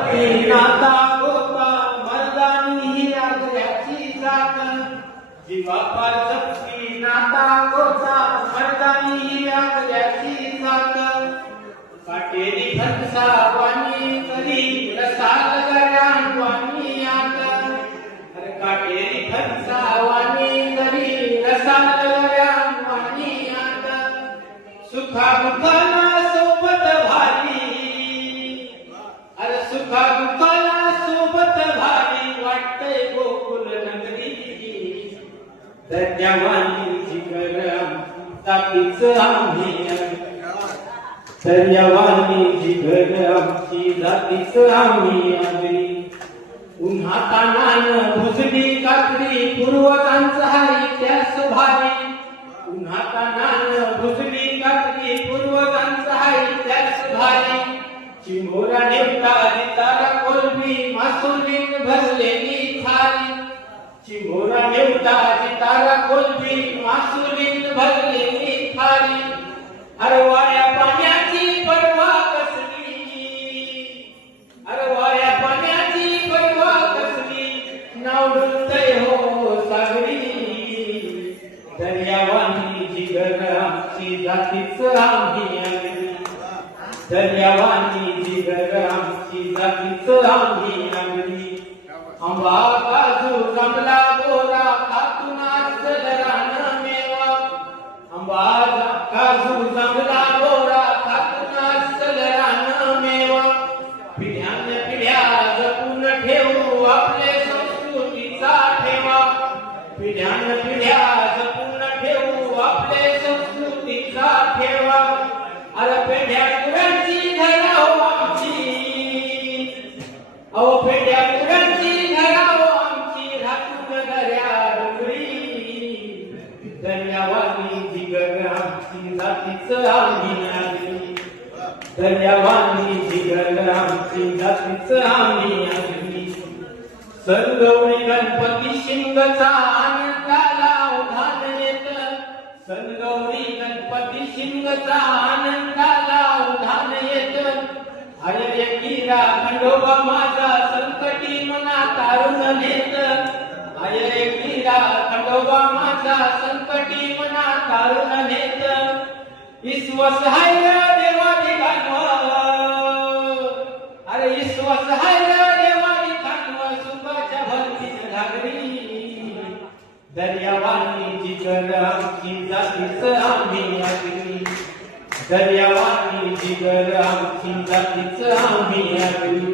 नाता गोता मर्दानी ही आगऱ्याची जात जीवापार जपती नाता गोता मर्दानी ही आगऱ्याची जात काटेरी फणसा वाणी तरी रसाल गऱ्यान वाणी आत अरे काटेरी फणसा वाणी तरी रसाल गऱ्यान वाणी आत सुखा दुःखाला सोबत भारी अरे सुखा दुःखाला सोबत भारी वाटतंय गोकुल नगरी दर्यावानी जिगर ताकीच आम्ही दर्यावानी जिगर आमची जातीच आम्ही आगरी उन्हा तानान भुजली काकरी पूर्वजांचा हाय त्यास भारी उन्हा तानान भुजली काकरी पूर्वजांचा हाय त्यास भारी चिमोरा नेवता जितारा कोलबी मासुलीन भरलेली थारी चिमोरा नेवता जितारा कोलबी मासुलीन भरलेली थारी अरे वाया पाण्याची पर्वा कसली अरे वाया पाण्याची पर्वा कसली नाव डुलतय हो सागरी दर्यावानी जिगर आमची जातीच आम्ही आगरी दर्यावानी जिगर आमची जातीच आम्ही आगरी आंबा काजू जांभळा बोरा खातून रान मेवा आंबा काजू जांभळा बोरा खातून रान मेवा पिढ्यान पिढ्या जपून ठेवू आपले संस्कृतीचा ठेवा पिढ्यान पिढ्या जपून ठेवू आपले संस्कृतीचा ठेवा अरे पेढ्या गुरांची धराव आमची अहो पेढ्या गुरांची धराव आमची राखून दर्या डोंगरी दर्यावानी जिगर आमची जातीच आम्ही आगरी दर्यावानी जिगर आमची जातीच आम्ही आगरी सनगौरी गणपती शिंगचा आनंदाला उधाण येत सनगौरी गणपती शिंगचा आनंदाला उधाण येत अरे व्यक्तीला खंडोबा माझा संकटी मना तारून नेत अरे व्यक्तीला खंडोबा माझा संकटी मना तारून नेत ईश्वस हाय देवादी गाणव अरे ईश्वस हाय देवादी गाणव सुखाच्या भरतीत घागरी दर्यावानी जिगर आमची जातीच आम्ही आगरी दर्यावानी जिगर आमची जातीच आम्ही आगरी